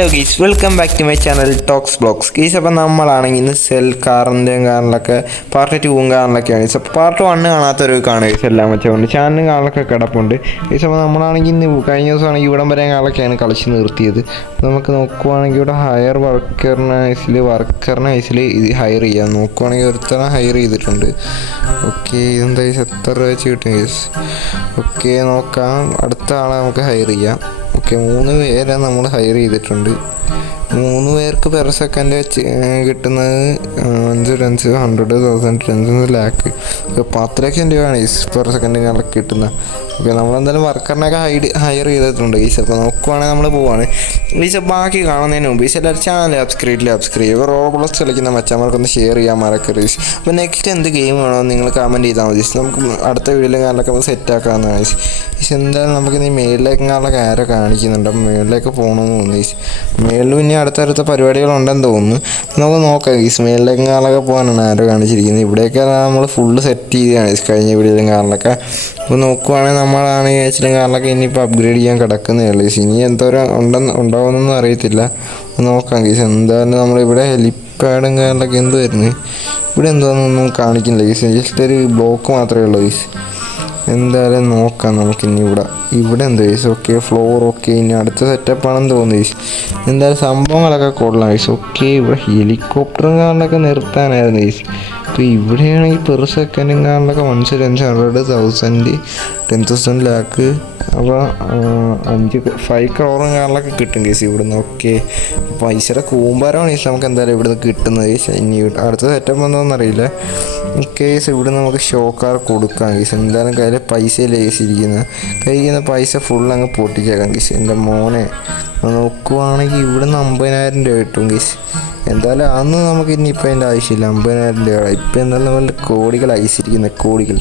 Hello guys, welcome back to my channel talks blogs guys. അപ്പം നമ്മളാണെങ്കിൽ ഇന്ന് cell കാറിൻ്റെയും കാറിലൊക്കെ part 2 കാറിലൊക്കെയാണ് ഗീസ്. അപ്പോൾ പാർട്ട് 1 കാണാത്തൊരു കാണുക ഗീസ്. എല്ലാം വെച്ചുകൊണ്ട് ചാനലും കാറിലൊക്കെ കിടപ്പുണ്ട് ഗീസ്. അപ്പോൾ നമ്മളാണെങ്കിൽ ഇന്ന് കഴിഞ്ഞ ദിവസമാണെങ്കിൽ ഇവിടം വരെ കാറിലൊക്കെയാണ് കളിച്ച് നിർത്തിയത്. നമുക്ക് നോക്കുവാണെങ്കിൽ ഇവിടെ ഹയർ വർക്കറിനെ ഐസിൽ ഇത് ഹയർ ചെയ്യാം. നോക്കുവാണെങ്കിൽ ഒരുത്തരം ഹയർ ചെയ്തിട്ടുണ്ട്. ഓക്കെ, ഇതെന്താ ഗീസ്, എത്ര രൂപ വെച്ച് കിട്ടും ഗീസ്? ഓക്കെ, നോക്കാം. അടുത്ത ആളെ നമുക്ക് ഹയർ ചെയ്യാം. ഓക്കെ, 3 പേരെ നമ്മൾ ഹയർ ചെയ്തിട്ടുണ്ട്. 3 പേർക്ക് പെർ സെക്കൻഡ് കിട്ടുന്നത് 5 റൺസ്, 100,000 റൺസ്, 1 ലാക്ക്, 10 ലക്ഷം രൂപയാണ് ഈ പെർ സെക്കൻഡ് ഞങ്ങൾക്ക് കിട്ടുന്നത്. ഓക്കെ, നമ്മളെന്തായാലും വർക്കറിനൊക്കെ ഹയർ ചെയ്തിട്ടുണ്ട് ഈസ്. അപ്പോൾ നോക്കുവാണെങ്കിൽ നമ്മൾ പോവാണ് ഈസ്. ബാക്കി കാണുന്നതിന് മുമ്പ് ഈസ് എല്ലാവരും ചാനൽ സബ്സ്ക്രൈബ് റോബ്ലോക്സ് കളിക്കുന്ന മച്ചന്മാർക്കൊന്ന് ഷെയർ ചെയ്യാൻ മറക്കരുത് ഈസ്. അപ്പോൾ നെക്സ്റ്റ് എന്ത് ഗെയിം വേണോ നിങ്ങൾ കമൻറ്റ് ചെയ്താൽ മതി ഈസ്. നമുക്ക് അടുത്ത വീഡിയോയിലും കാലൊക്കെ ഒന്ന് സെറ്റാക്കാവുന്നതാണ് ഈസ്. ഈസ് എന്തായാലും നമുക്ക് ഇനി മേളിലേക്ക് കാലൊക്കെ ആരോ കാണിക്കുന്നുണ്ട്. അപ്പം മേളിലേക്ക് പോകണമെന്ന് തോന്നുന്നു ഈസ്. മേളിൽ പിന്നെ അടുത്തടുത്ത പരിപാടികളുണ്ടെന്ന് തോന്നുന്നു. നമുക്ക് നോക്കാം ഈസ്. മേളിലേക്ക് കാലൊക്കെ പോകാനാണ് ആരോ കാണിച്ചിരിക്കുന്നത്. ഇവിടെയൊക്കെ നമ്മൾ ഫുള്ള് സെറ്റ് ചെയ്തതാണ് ഈസ് കഴിഞ്ഞ വീഡിയോയിലും കാറിലൊക്കെ. അപ്പോൾ നോക്കുവാണെങ്കിൽ നമ്മളാണ് ഏച്ചിലും കാറിലൊക്കെ ഇനിയിപ്പോൾ അപ്ഗ്രേഡ് ചെയ്യാൻ കിടക്കുന്നേ ഉള്ളൂ ഗീസ്. ഇനി എന്തോരം ഉണ്ടാവുമെന്നൊന്നും അറിയത്തില്ല. നോക്കാം ഗീസ്. എന്തായാലും നമ്മളിവിടെ ഹെലിപ്പാഡും കാറിലൊക്കെ എന്ത് വരുന്നത് ഇവിടെ എന്തോന്നൊന്നും കാണിക്കുന്നില്ല ഗീസ്. ജസ്റ്റ് ഒരു ബ്ലോക്ക് മാത്രമേ ഉള്ളൂ ഗീസ്. എന്തായാലും നോക്കാം നമുക്കിനി ഇവിടെ എന്താ ഗീസ്. Okay, floor okay. ഇനി അടുത്ത സെറ്റപ്പാണെന്ന് തോന്നുന്നു ഗീസ്. എന്തായാലും സംഭവങ്ങളൊക്കെ കൊള്ളാം ഗീസ്. ഓക്കെ, ഇവിടെ ഹെലികോപ്റ്ററും കാറിലൊക്കെ നിർത്താനായിരുന്നു ഗീസ്. അപ്പോൾ ഇവിടെയാണെങ്കിൽ പെർ സെക്കൻഡും കാറിലൊക്കെ 100,000 10,000 ലാക്ക്. അപ്പോൾ 5 crore കാറിലൊക്കെ കിട്ടും കേസ് ഇവിടുന്ന്. ഓക്കെ, പൈസയുടെ കൂമ്പാരമാണ് കേസ് നമുക്ക് എന്തായാലും ഇവിടുന്ന് കിട്ടുന്നത് കേസ്. ഇനി അടുത്ത സെറ്റപ്പ് എന്താണെന്നറിയില്ല. കേസ് ഇവിടെ നമുക്ക് ഷോ കാർ കൊടുക്കാം കേസ്. എന്തായാലും കയ്യിൽ പൈസയില്ല കേസ് ഇരിക്കുന്നത്. കഴിക്കുന്ന പൈസ ഫുൾ അങ്ങ് പൊട്ടിച്ചേക്കാം കേസ്. എൻ്റെ മോനെ നോക്കുവാണെങ്കിൽ ഇവിടുന്ന് 50,000 രൂപ കിട്ടും കേസ്. എന്തായാലും അന്ന് നമുക്ക് ഇനിയിപ്പോൾ അതിൻ്റെ ആവശ്യമില്ല. 50,000 രൂപ ഇപ്പം എന്തായാലും നല്ല കോടികൾ അയച്ചിരിക്കുന്നത്, കോടികൾ.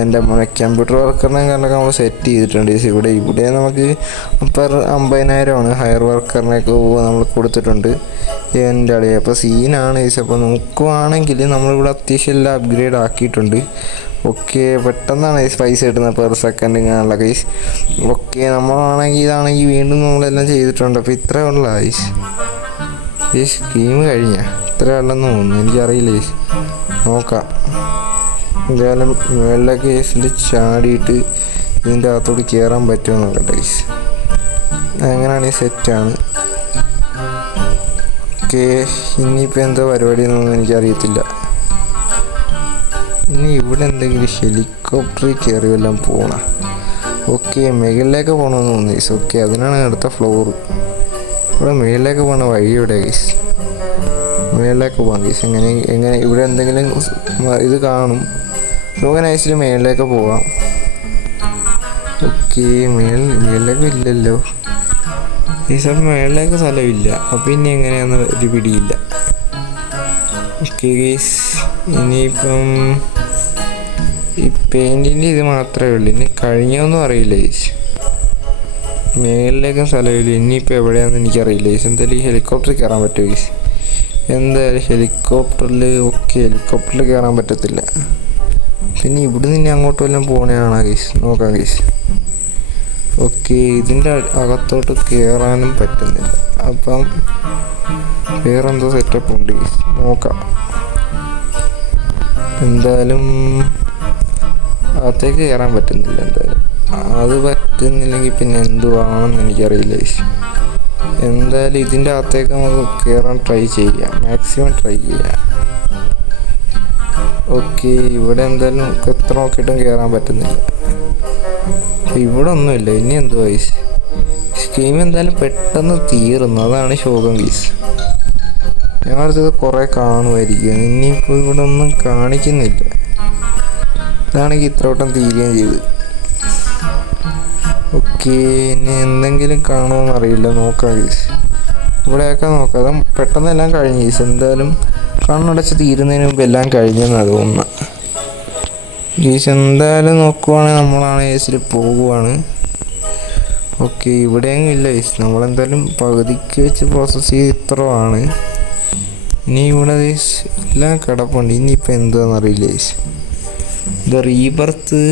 എൻ്റെ മോനെ കമ്പ്യൂട്ടർ വർക്കറിനെ കാരണമൊക്കെ നമ്മൾ സെറ്റ് ചെയ്തിട്ടുണ്ട് കേസ്. ഇവിടെ നമുക്ക് പെർ 50,000 ഹയർ വർക്കറിനൊക്കെ നമ്മൾ കൊടുത്തിട്ടുണ്ട്. എൻ്റെ അളിയ അപ്പോൾ സീനാണ് കേസ്. അപ്പോൾ നോക്കുവാണെങ്കിൽ നമ്മളിവിടെ അത്യാവശ്യം എല്ലാം അപ്ഗ്രേഡ് ആക്കിയിട്ടുണ്ട്. ഓക്കെ, പെട്ടെന്നാണ് ഈ പൈസ കിട്ടുന്നത് പെർ സെക്കൻഡ് കാണുള്ള കേസ്. ഓക്കെ, നമ്മളാണെങ്കിൽ ഇതാണെങ്കിൽ വീണ്ടും നമ്മളെല്ലാം ചെയ്തിട്ടുണ്ട്. അപ്പോൾ ഇത്രയേ ഉള്ളൂ കേസ്. ഈ സ്കീം കഴിഞ്ഞ ഇത്ര ഉള്ളെന്ന് തോന്നുന്നു, എനിക്കറിയില്ല കേസ്. നോക്കാം. എന്തായാലും വെള്ള കേസിൽ ചാടിയിട്ട് ഇതിൻ്റെ അകത്തോട്ട് കയറാൻ പറ്റുമോ നോക്കട്ടെ കേസ്. അങ്ങനെയാണെങ്കിൽ സെറ്റാണ്. ഓക്കെ, ഇനിയിപ്പോൾ എന്താ പരിപാടി എന്നൊന്നും എനിക്കറിയത്തില്ല. ഇനി ഇവിടെ എന്തെങ്കിലും ഹെലികോപ്റ്ററിൽ കയറി വല്ലതും പോകണം. ഓക്കെ, മുകളിലേക്ക് പോകണമെന്ന് തോന്നുന്നു കേസ്. ഓക്കെ, അതിനാണ് അടുത്ത ഫ്ലോർ. ഇവിടെ മേളിലേക്ക് പോകുന്ന വഴി ഇവിടെ ഗീസ്. മേളിലേക്ക് പോകാം ഗീസ്. എങ്ങനെ ഇവിടെ എന്തെങ്കിലും ഇത് കാണും. ഓർഗനൈസിൽ മേളിലേക്ക് പോവാം. ഓക്കെ, മേളിലേക്ക് ഇല്ലല്ലോ ഗീസ്. അപ്പം മേളിലേക്ക് സ്ഥലമില്ല. അപ്പം ഇനി എങ്ങനെയാണെന്ന് ഒരു പിടിയില്ല. ഓക്കെ ഗീസ്, ഇനിയിപ്പം ഈ പെയിൻറ്റിൻ്റെ ഇത് മാത്രമേ ഉള്ളൂ. ഇനി കഴിഞ്ഞൊന്നും അറിയില്ല ഗീസ്. മേളിലേക്കും സ്ഥലമില്ല. ഇനിയിപ്പോൾ എവിടെയാണെന്ന് എനിക്കറിയില്ല ഗീസ്. എന്തായാലും ഈ ഹെലികോപ്റ്ററിൽ കയറാൻ പറ്റുമോ ഗീസ്? എന്തായാലും ഹെലികോപ്റ്ററിൽ കയറാൻ പറ്റത്തില്ല. പിന്നെ ഇവിടെ നിന്ന് അങ്ങോട്ട് വല്ലതും പോകണയാണോ ഗീസ്? നോക്കാം ഗീസ്. ഓക്കെ, ഇതിൻ്റെ അകത്തോട്ട് കയറാനും പറ്റുന്നില്ല. അപ്പം വേറെന്തോ സെറ്റപ്പ് ഉണ്ട് ഗീസ്. നോക്കാം. എന്തായാലും അകത്തേക്ക് കയറാൻ പറ്റുന്നില്ല. എന്തായാലും അത് പറ്റുന്നില്ലെങ്കിൽ പിന്നെ എന്തുവാണെന്ന് എനിക്കറിയില്ല ഗീസ്. എന്തായാലും ഇതിൻ്റെ അകത്തേക്ക് നമുക്ക് കയറാൻ ട്രൈ ചെയ്യാം, മാക്സിമം ട്രൈ ചെയ്യാം. ഓക്കെ, ഇവിടെ എന്തായാലും എത്ര നോക്കിയിട്ടും കയറാൻ പറ്റുന്നില്ല. ഇവിടെ ഒന്നുമില്ല. ഇനി എന്തുവാ ഗീസ്? സ്കീം എന്തായാലും പെട്ടെന്ന് തീർന്നു, അതാണ് ശോകം ഗീസ്. ഞങ്ങളടുത്തത് കുറേ കാണുമായിരിക്കും. ഇനിയിപ്പോൾ ഇവിടെ ഒന്നും കാണിക്കുന്നില്ല. ഇതാണെങ്കിൽ ഇത്രവട്ടം തീരുകയും ചെയ്തു. ഓക്കെ, ഇനി എന്തെങ്കിലും കാണുമോയെന്ന് അറിയില്ല. നോക്കാം ഗീസ്. ഇവിടെയൊക്കെ നോക്കാം. അത് പെട്ടെന്ന് എല്ലാം കഴിഞ്ഞു ഗീസ്. എന്തായാലും കണ്ണടച്ച് തീരുന്നതിന് മുമ്പ് എല്ലാം കഴിഞ്ഞെന്നാണ് തോന്നുന്നത് ഗീസ്. എന്തായാലും നോക്കുവാണെങ്കിൽ നമ്മളാണ് കേസിൽ പോകുവാണ്. ഓക്കെ, ഇവിടെയെങ്കിലും ഇല്ല ഗീസ്. നമ്മളെന്തായാലും പകുതിക്ക് വെച്ച് പ്രോസസ്സ് ചെയ്ത് ഇത്രയാണ്. ഇനി ഇവിടെ ഗീസ് എല്ലാം കിടപ്പുണ്ട്. ഇനിയിപ്പോൾ എന്താണെന്നറിയില്ല ഗീസ്. ഇത് റീബർത്തും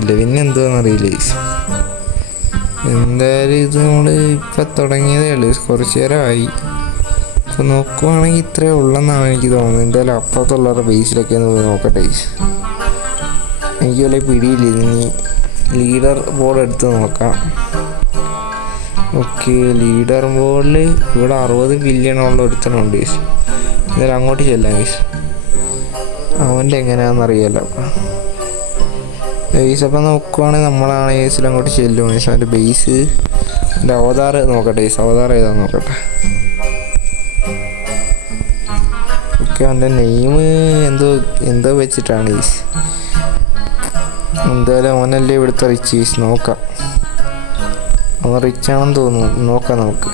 ഇല്ല. പിന്നെ എന്താണെന്നറിയില്ല ഗീസ്. എന്തായാലും ഇത് നമ്മൾ ഇപ്പം തുടങ്ങിയതേ ഉള്ളൂ, കുറച്ച് നേരമായി. ഇപ്പം നോക്കുവാണെങ്കിൽ ഇത്രയേ ഉള്ളെന്നാണ് എനിക്ക് തോന്നുന്നത്. എന്തായാലും അപ്പുറത്തുള്ളവരുടെ ബേസിലൊക്കെ ഒന്ന് പോയി നോക്കട്ടെ. എനിക്ക് വലിയ പിടിയില്ല. ഇനി ലീഡർ ബോർഡ് എടുത്ത് നോക്കാം. ഓക്കെ, ലീഡർ ബോർഡിൽ ഇവിടെ 60 ബില്യണുള്ള ഒരുത്തനുണ്ട്. എന്തായാലും അങ്ങോട്ട് ചെല്ലാം. അവൻ്റെ എങ്ങനെയാണെന്നറിയാലോ. അപ്പം നോക്കുവാണെങ്കിൽ നമ്മളാണ് ഏസിൽ അങ്ങോട്ട് ചെല്ലും. അവൻ്റെ ബേസ്, എൻ്റെ അവതാർ നോക്കട്ടെ. അവതാർ ഏതാന്ന് നോക്കട്ടെ. ഓക്കെ, അവൻ്റെ നെയിം എന്തോ വെച്ചിട്ടാണ്. എന്തായാലും അവനല്ലേ ഇവിടുത്തെ റിച്ച്. നോക്കാം, അവൻ റിച്ചാണെന്ന് തോന്നുന്നു. നോക്കാം നമുക്ക്.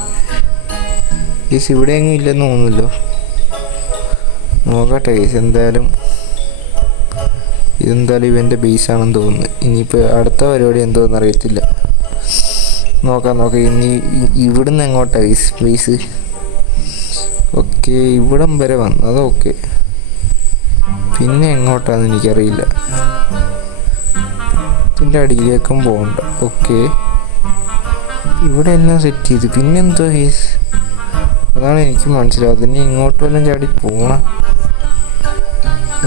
ഇവിടെ എങ്ങും ഇല്ലെന്ന് തോന്നുന്നല്ലോ. നോക്കട്ടെ. എന്തായാലും ഇതെന്തായാലും ഇവൻ്റെ ബേസാണെന്ന് തോന്നുന്നു. ഇനിയിപ്പോൾ അടുത്ത പരിപാടി എന്തോന്ന് അറിയത്തില്ല. നോക്കാം. ഇനി ഇവിടുന്ന് എങ്ങോട്ടാണ് ബേസ്? ഓക്കെ, ഇവിടം വരെ വന്നത്. ഓക്കെ, പിന്നെ എങ്ങോട്ടാന്ന് എനിക്കറിയില്ല. ഇതിൻ്റെ അടിയിലേക്കും പോകണ്ട. ഓക്കെ, ഇവിടെ എല്ലാം സെറ്റ് ചെയ്ത്. പിന്നെന്തോ അതാണ് എനിക്ക് മനസ്സിലാവും. ഇനി ഇങ്ങോട്ട് വല്ലതും ചാടി പോകണം.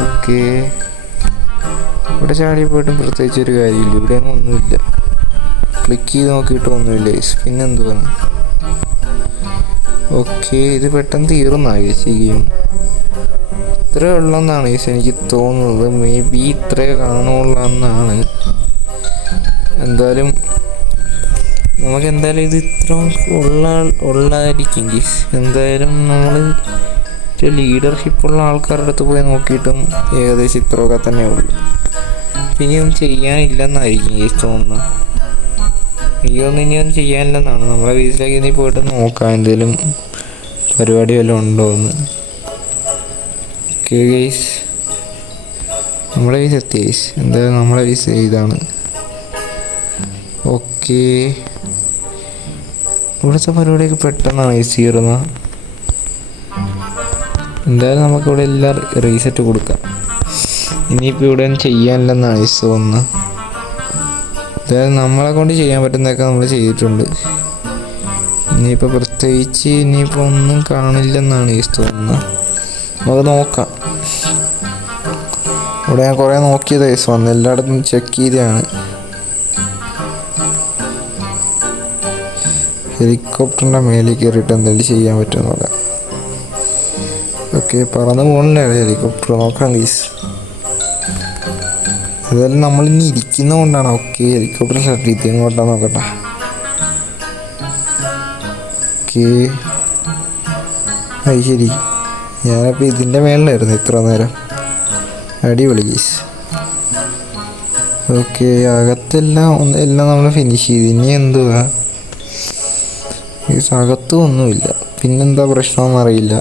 ഓക്കെ, ഇവിടെ ചാടി പോയിട്ടും പ്രത്യേകിച്ചൊരു കാര്യമില്ല. ഇവിടെ ഒന്നുമില്ല. ക്ലിക്ക് ചെയ്ത് നോക്കിയിട്ട് ഒന്നുമില്ല. പിന്നെന്തുവാണ്? ഓക്കെ, ഇത് പെട്ടെന്ന് തീർന്നായി ഗെയിം. ഇത്രേ ഉള്ളെന്നാണ് എനിക്ക് തോന്നുന്നത്. മേ ബി ഇത്രേ കാണുള്ളെന്നാണ്. എന്തായാലും നമുക്ക് ഇത് ഇത്ര ഉള്ളായിരിക്കും. എന്തായാലും നമ്മൾ ലീഡർഷിപ്പുള്ള ആൾക്കാരുടെ അടുത്ത് പോയി നോക്കിയിട്ടും ഏകദേശം ഇത്രയൊക്കെ തന്നെ ഉള്ളു. ഇനിയൊന്നും ചെയ്യാനില്ലെന്നായിരിക്കും തോന്നുന്നത്. ഇനിയൊന്നും ചെയ്യാനില്ലെന്നാണ്. നമ്മളെ വീട്ടിലേക്ക് ഇനി പോയിട്ട് നോക്കാം എന്തെങ്കിലും പരിപാടി വല്ലതും ഉണ്ടോ എന്ന്. ഓക്കെ ഗൈസ്, നമ്മളെ വീസ് എത്തി. എന്തായാലും നമ്മളെ വീസ് ഇതാണ്. ഓക്കെ, ഇവിടുത്തെ പരിപാടിയൊക്കെ പെട്ടെന്നാണ് തീർന്നത്. എന്തായാലും നമുക്കിവിടെ എല്ലാം റീസെറ്റ് കൊടുക്കാം. ഇനിയിപ്പോൾ ഇവിടെ ഒന്നും ചെയ്യാനില്ലെന്നാണ് തോന്നുന്നത്. എന്തായാലും നമ്മളെ കൊണ്ട് ചെയ്യാൻ പറ്റുന്നതൊക്കെ നമ്മൾ ചെയ്തിട്ടുണ്ട്. ഇനിയിപ്പോൾ പ്രത്യേകിച്ച് ഇനിയിപ്പോൾ ഒന്നും കാണില്ലെന്നാണ് തോന്നുന്നത്. നമുക്ക് നോക്കാം. ഇവിടെ ഞാൻ കുറേ നോക്കിയത് വന്ന് എല്ലായിടത്തും ചെക്ക് ചെയ്തതാണ്. ഹെലികോപ്റ്ററിൻ്റെ മേലിൽ കയറിയിട്ട് എന്തെങ്കിലും ചെയ്യാൻ പറ്റുമോ നോക്കാം. ഓക്കെ, പറന്ന് പോകണല്ലേ ഹെലികോപ്റ്റർ. നോക്കാം ഗീസ്. അതായത് നമ്മളിനി ഇരിക്കുന്ന കൊണ്ടാണ്. ഓക്കെ, ഹെലികോപ്റ്റർ സ്റ്റാർട്ട് ചെയ്ത് ഇങ്ങോട്ടാ നോക്കട്ടെ. ഓക്കെ, അത് ശരി. ഞാനപ്പോൾ ഇതിൻ്റെ മേളിലായിരുന്നു ഇത്ര നേരം. അടിപൊളി ഗീസ്. ഓക്കെ, അകത്തെല്ലാം നമ്മൾ ഫിനിഷ് ചെയ്ത്. ഇനി എന്തുവാ അകത്തും ഒന്നുമില്ല. പിന്നെന്താ പ്രശ്നമെന്ന് അറിയില്ല.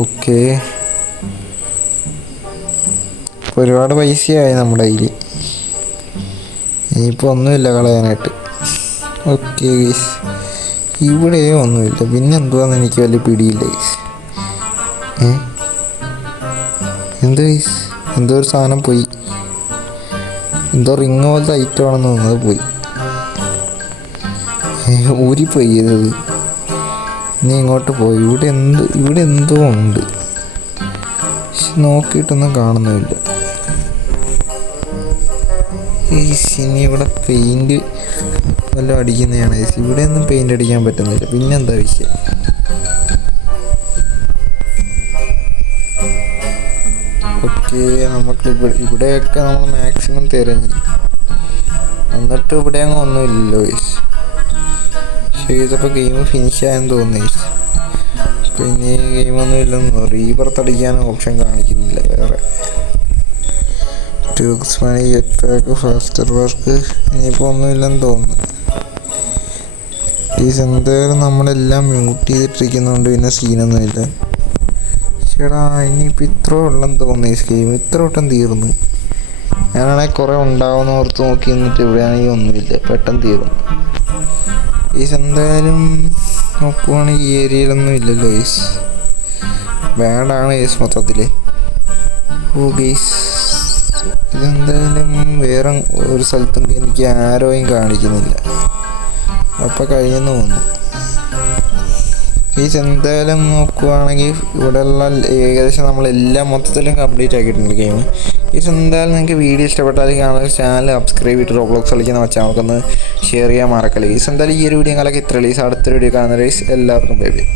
ഓക്കെ, ഒരുപാട് പൈസയായി നമ്മുടെ കയ്യിൽ. ഇനിയിപ്പോൾ ഒന്നുമില്ല കളയാനായിട്ട്. ഓക്കെ ഗൈസ്, ഇവിടെ ഒന്നുമില്ല. പിന്നെ എന്തുവാന്ന് എനിക്ക് വലിയ പിടിയില്ല ഗൈസ്. എന്ത് ഗൈസ്, എന്തോ ഒരു സാധനം പോയി. എന്തോ റിങ് പോലത്തെ ഐറ്റം ആണെന്ന് തോന്നുന്നത് പോയി. ഊരിപ്പോയി ചെയ്തത്. ഇനി ഇങ്ങോട്ട് പോയി. ഇവിടെ എന്തോ ഉണ്ട്. പക്ഷെ നോക്കിയിട്ടൊന്നും കാണുന്നുമില്ല. ഇനി ഇവിടെ പെയിൻറ് വല്ലതും അടിക്കുന്നതാണ്. ഇവിടെ ഒന്നും പെയിൻറ് അടിക്കാൻ പറ്റുന്നില്ല. പിന്നെന്താ വിഷയം? ഓക്കെ, നമുക്ക് ഇവിടെയൊക്കെ നമ്മൾ മാക്സിമം തിരഞ്ഞു. എന്നിട്ട് ഇവിടെ അങ്ങ് ഒന്നുമില്ലല്ലോ ഗൈസ്. പക്ഷേ ഇതിപ്പോൾ ഗെയിം ഫിനിഷ് ആയെന്ന് തോന്നി. പിന്നെ ഗെയിമൊന്നും ഇല്ലെന്ന് റീബർത്ത് അടിക്കാൻ ഓപ്ഷൻ കാണിക്കുന്നില്ല വേറെ. മണി ജെറ്റ് പാക്ക് ഫാസ്റ്റർ വർക്ക് ഇനിയിപ്പോൾ ഒന്നുമില്ലെന്ന് തോന്നുന്നു. എന്തായാലും നമ്മളെല്ലാം മ്യൂട്ട് ചെയ്തിട്ടിരിക്കുന്നതുകൊണ്ട് പിന്നെ സീനൊന്നുമില്ല. ചേടാ, ഇനിയിപ്പോൾ ഇത്ര ഉള്ളെന്ന് തോന്നി. ഗെയിം ഇത്ര വട്ടം തീർന്നു. ഞാനാണെങ്കിൽ കുറേ ഉണ്ടാവുമെന്ന് ഓർത്ത് നോക്കി നിന്നിട്ട് ഇവിടെ ആണെങ്കിൽ ഒന്നുമില്ല. പെട്ടെന്ന് തീർന്നു. എന്തായാലും നോക്കുവാണെങ്കിൽ ഈ ഏരിയയിലൊന്നും ഇല്ലല്ലോ ഗൈസ്. ബാഡാണ് ഗൈസ് മൊത്തത്തിൽ. ഓ ഗൈസ്, ഇതെന്തായാലും വേറെ ഒരു സ്ഥലത്തും എനിക്ക് ആരോയും കാണിക്കുന്നില്ല. അപ്പോൾ കഴിഞ്ഞെന്ന് തോന്നുന്നു. എന്തായാലും നോക്കുവാണെങ്കിൽ ഇവിടെയുള്ള ഏകദേശം നമ്മളെല്ലാം മൊത്തത്തിലും കംപ്ലീറ്റ് ആക്കിയിട്ടുണ്ട് ഗെയിം. എന്തായാലും നിങ്ങൾക്ക് വീഡിയോ ഇഷ്ടപ്പെട്ടാൽ കാണാൻ ചാനൽ സബ്സ്ക്രൈബ് ചെയ്തിട്ട് റോബ്ലോക്സ് കളിക്കുന്ന വെച്ചാൽ നമുക്കൊന്ന് ഷെയർ ചെയ്യാൻ മറക്കല്ലേ. എന്തായാലും ഈ ഒരു വീഡിയോ കാലൊക്കെ ഇത്ര അടുത്തൊരു വീഡിയോ കാണുന്ന എല്ലാവർക്കും ബൈ ബൈ.